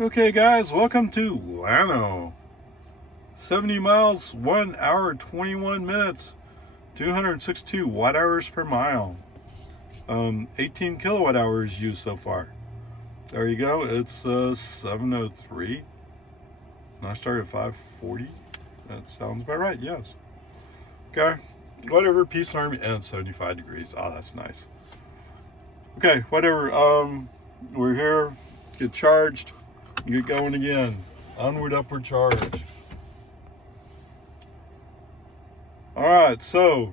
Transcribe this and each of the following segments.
Okay guys, welcome to Llano. 70 miles, 1 hour, 21 minutes, 262 watt hours per mile. 18 kilowatt hours used so far. There you go, it's 7:03. And I started at 5:40. That sounds about right, yes. Okay, whatever, peace and army, and 75 degrees. Oh, that's nice. Okay, whatever, we're here, get charged, get going again. Onward, upward charge. All right, so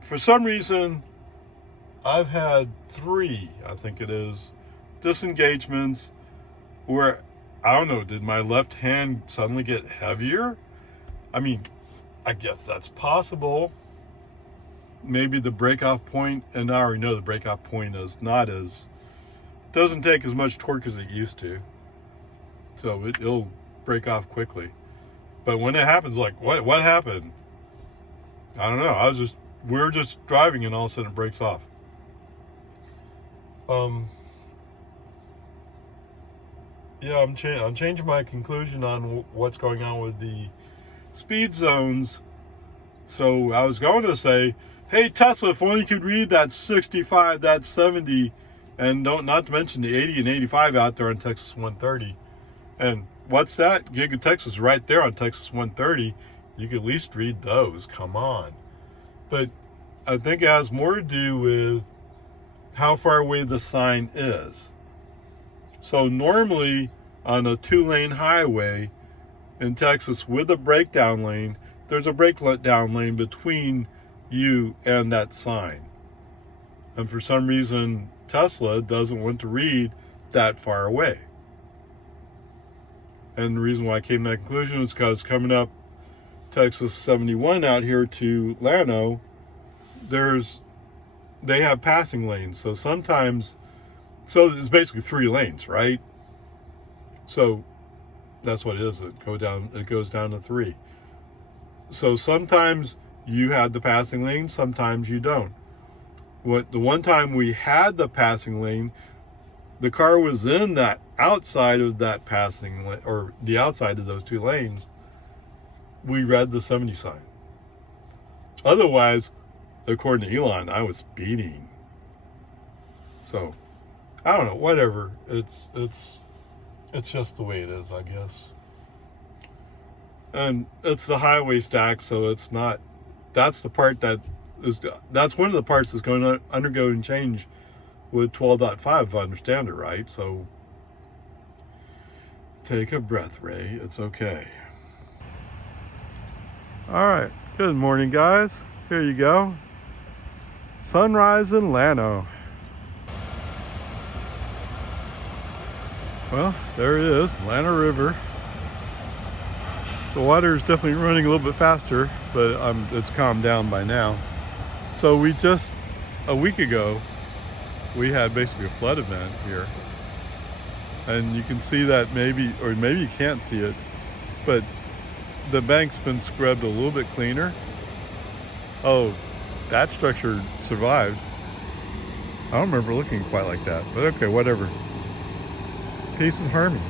for some reason, I've had 3, I think it is, disengagements where, I don't know, did my left hand suddenly get heavier? I mean, I guess that's possible. Maybe the breakoff point, and I already know the breakoff point is not as, doesn't take as much torque as it used to. So it'll break off quickly. But when it happens, like, what happened? I don't know. We're just driving and all of a sudden it breaks off. Yeah, I'm changing my conclusion on what's going on with the speed zones. So I was going to say, hey Tesla, if only you could read that 65, that 70, and not to mention the 80 and 85 out there on Texas 130. And what's that? Giga Texas right there on Texas 130. You could at least read those. Come on. But I think it has more to do with how far away the sign is. So normally on a 2-lane highway in Texas with a breakdown lane, there's a breakdown lane between you and that sign. And for some reason, Tesla doesn't want to read that far away. And the reason why I came to that conclusion is because coming up Texas 71 out here to Llano, they have passing lanes. So sometimes, so it's basically 3 lanes, right? So that's what it is. It goes down to 3. So sometimes you have the passing lane, sometimes you don't. The one time we had the passing lane, the car was in that outside of that passing lane, or the outside of those 2 lanes. We read the 70 sign. Otherwise, according to Elon, I was speeding. So I don't know. Whatever. It's just the way it is, I guess. And it's the highway stack, so it's not. That's the part that's one of the parts that's going to undergo change with 12.5, if I understand it right. So take a breath, Ray. It's okay. All right. Good morning, guys. Here you go. Sunrise in Llano. Well, there it is, Llano River. The water is definitely running a little bit faster, but it's calmed down by now. So a week ago, we had basically a flood event here. And you can see that maybe you can't see it, but the bank's been scrubbed a little bit cleaner. Oh, that structure survived. I don't remember looking quite like that, but okay, whatever. Peace and harmony.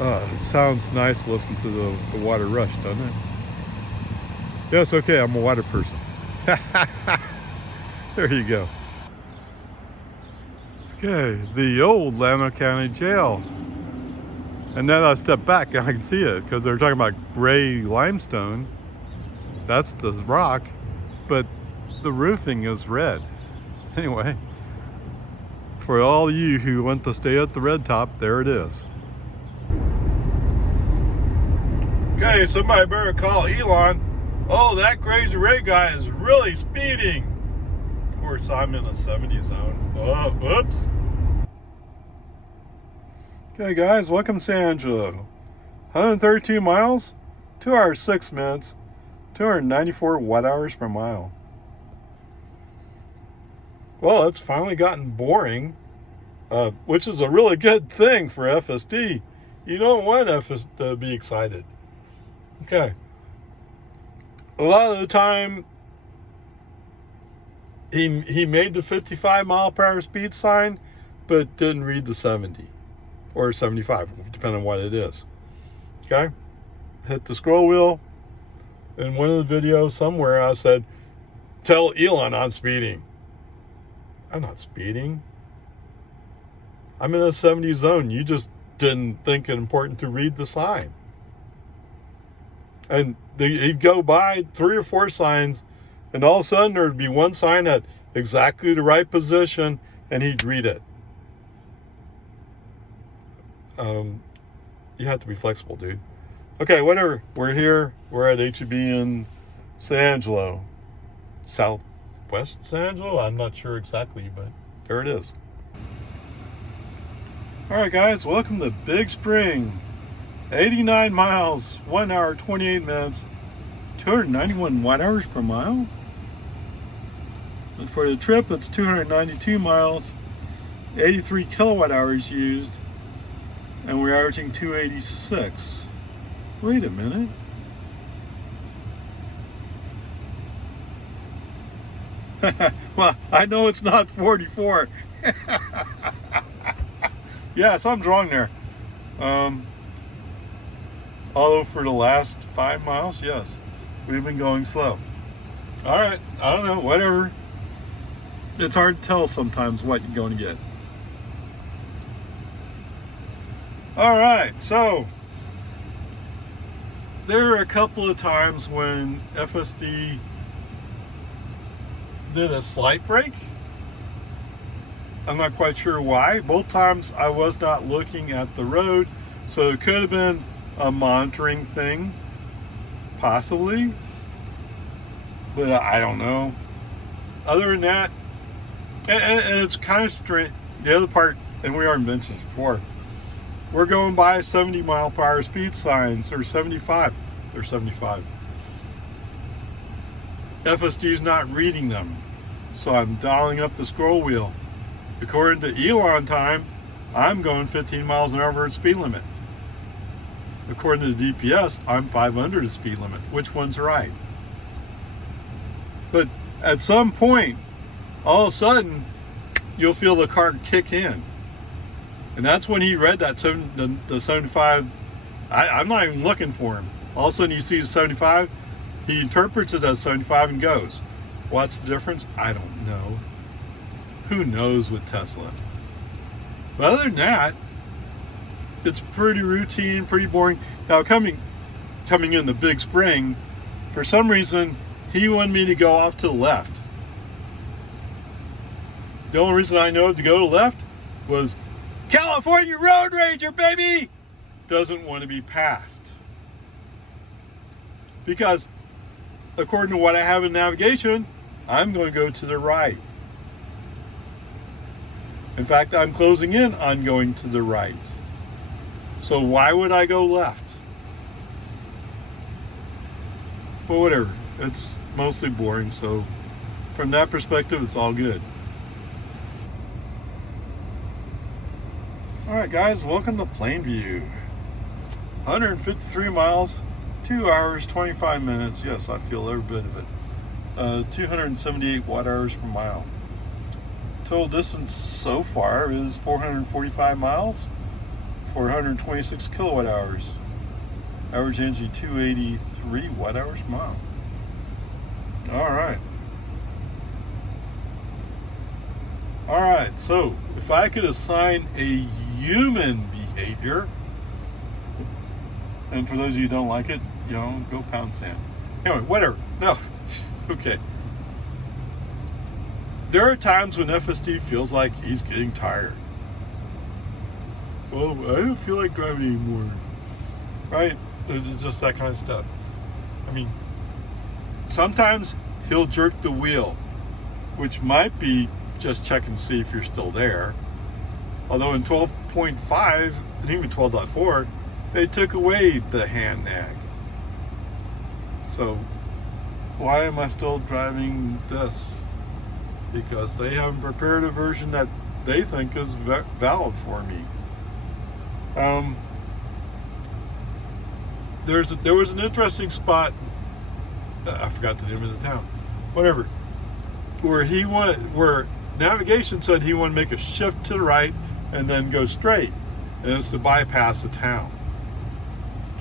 It sounds nice to listen to the water rush, doesn't it? Yes, okay, I'm a water person. There you go. Okay, the old Llano County Jail. And then I step back and I can see it because they're talking about gray limestone. That's the rock, but the roofing is red. Anyway, for all you who want to stay at the red top, there it is. Okay, somebody better call Elon. Oh, that crazy Ray guy is really speeding. Of course, I'm in a 70 zone. Oh, oops. Okay, guys, welcome to Angelo. 132 miles, 2 hours 6 minutes, 294 watt hours per mile. Well, it's finally gotten boring, which is a really good thing for FSD. You don't want FSD to be excited. Okay. A lot of the time, he made the 55 mile per hour speed sign, but didn't read the 70 or 75, depending on what it is. Okay? Hit the scroll wheel. In one of the videos somewhere, I said, tell Elon I'm speeding. I'm not speeding. I'm in a 70 zone. You just didn't think it important to read the sign. And he'd go by 3 or 4 signs, and all of a sudden there'd be one sign at exactly the right position, and he'd read it. You have to be flexible, dude. Okay, whatever. We're here. We're at HEB in San Angelo. Southwest San Angelo? I'm not sure exactly, but there it is. All right, guys. Welcome to Big Spring. 89 miles, 1 hour, 28 minutes, 291 watt-hours per mile. And for the trip, it's 292 miles, 83 kilowatt-hours used, and we're averaging 286. Wait a minute. Well, I know it's not 44. Yeah, something's wrong there. Although for the last 5 miles, yes, we've been going slow. All right, I don't know, whatever. It's hard to tell sometimes what you're going to get. All right, so there are a couple of times when FSD did a slight break. I'm not quite sure why. Both times I was not looking at the road, so it could have been a monitoring thing, possibly, but I don't know. Other than that, and it's kind of strange. The other part, and we already mentioned this before, we're going by 70 mile per hour speed signs, or 75. They're 75. FSD is not reading them, so I'm dialing up the scroll wheel. According to Elon time, I'm going 15 miles an hour over the speed limit. According to the DPS, I'm 500 the speed limit. Which one's right? But at some point, all of a sudden, you'll feel the car kick in. And that's when he read that the 75. I'm not even looking for him. All of a sudden you see the 75, he interprets it as 75 and goes. What's the difference? I don't know. Who knows with Tesla? But other than that, it's pretty routine, pretty boring. Now coming in the Big Spring, for some reason, he wanted me to go off to the left. The only reason I know to go to the left was California Road Ranger, baby! Doesn't want to be passed. Because according to what I have in navigation, I'm going to go to the right. In fact, I'm closing in on going to the right. So why would I go left? But whatever, it's mostly boring, so from that perspective, it's all good. All right, guys, welcome to Plainview. 153 miles, 2 hours, 25 minutes. Yes, I feel every bit of it. 278 watt-hours per mile. Total distance so far is 445 miles, 426 kilowatt-hours. Average energy 283 watt-hours per mile. All right. All right, so if I could assign a human behavior, and for those of you who don't like it, go pound sand. Anyway, whatever. No, okay. There are times when FSD feels like he's getting tired. Well, I don't feel like driving anymore. Right? It's just that kind of stuff. I mean, sometimes he'll jerk the wheel, which might be just checking to see if you're still there. Although in 12.5 and even 12.4, they took away the hand nag. So why am I still driving this? Because they haven't prepared a version that they think is valid for me. There was an interesting spot. I forgot the name of the town. Whatever. Where navigation said he wanted to make a shift to the right and then go straight, and it's to bypass the town.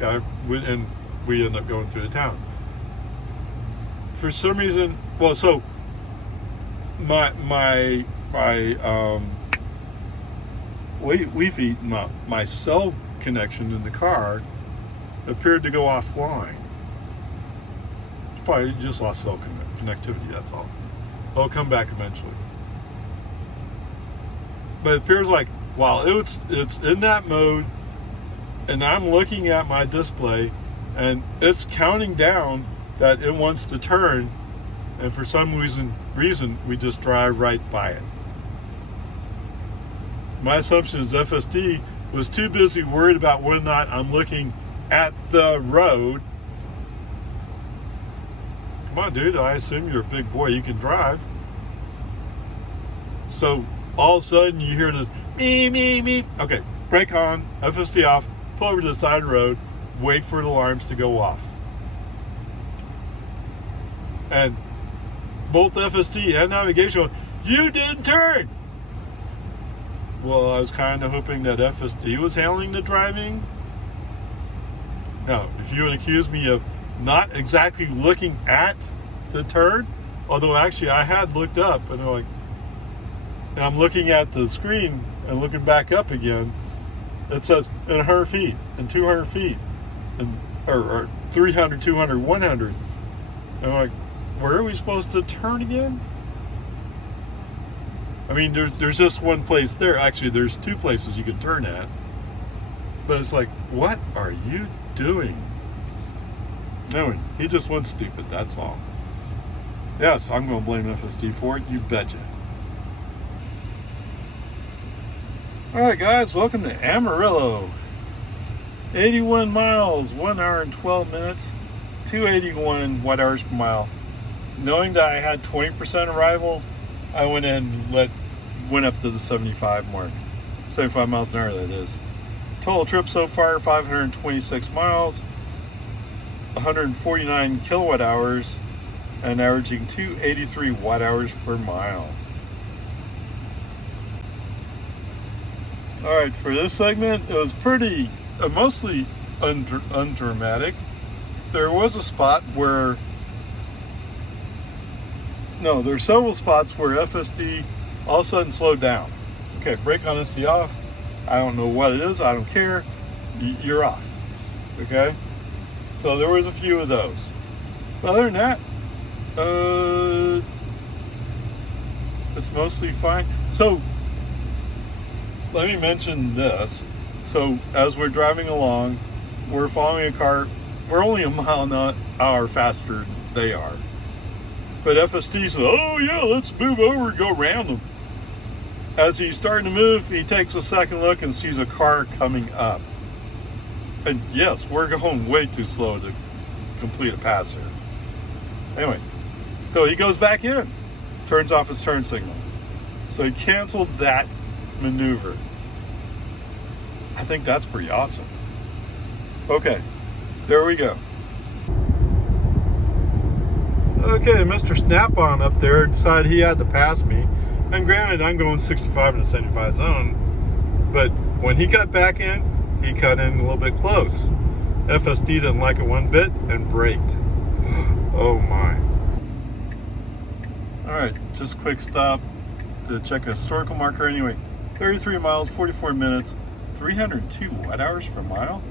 Okay, and we end up going through the town. For some reason, well, so my Wi-Fi, my cell connection in the car appeared to go offline. It's probably just lost cell connectivity, that's all. It'll come back eventually. But it appears like while it's in that mode, and I'm looking at my display, and it's counting down that it wants to turn, and for some reason we just drive right by it. My assumption is FSD was too busy worried about whether or not I'm looking at the road. Come on, dude, I assume you're a big boy, you can drive. So all of a sudden you hear this meep. Okay, brake on, FSD off, pull over to the side of the road, wait for the alarms to go off. And both FSD and navigation went, you didn't turn. Well, I was kind of hoping that FSD was handling the driving. Now, if you would accuse me of not exactly looking at the turn, although actually I had looked up, and I'm looking at the screen and looking back up again, it says in 100 feet and 200 feet, and or 300, 200, 100. And I'm like, where are we supposed to turn again? I mean, there's just one place there. Actually, there's two places you can turn at. But it's like, what are you doing? Anyway, he just went stupid, that's all. Yes, I'm going to blame FSD for it, you betcha. Alright guys, welcome to Amarillo. 81 miles, 1 hour and 12 minutes, 281 watt-hours per mile. Knowing that I had 20% arrival, I went in and went up to the 75 mark. 75 miles an hour, that is. Total trip so far, 526 miles, 149 kilowatt hours, and averaging 283 watt-hours per mile. Alright, for this segment, it was pretty, mostly undramatic. There was a spot where, no, there's several spots where FSD all of a sudden slowed down. Okay, brake on SC off. I don't know what it is, I don't care. You're off. Okay? So there was a few of those. But other than that, it's mostly fine. So, let me mention this. So, as we're driving along, we're following a car. We're only a mile an hour faster than they are. But FSD says, oh yeah, let's move over and go around them. As he's starting to move, he takes a second look and sees a car coming up. And yes, we're going way too slow to complete a pass here. Anyway, so he goes back in, turns off his turn signal. So he canceled that maneuver. I think that's pretty awesome. Okay, there we go. Okay, Mr. Snap-on up there decided he had to pass me. And granted, I'm going 65 in the 75 zone. But when he cut back in, he cut in a little bit close. FSD didn't like it one bit and braked. Oh my. Alright, just quick stop to check a historical marker. Anyway, 33 miles, 44 minutes, 302 watt-hours per mile.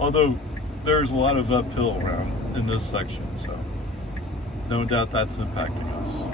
Although there's a lot of uphill around in this section, so no doubt that's impacting us.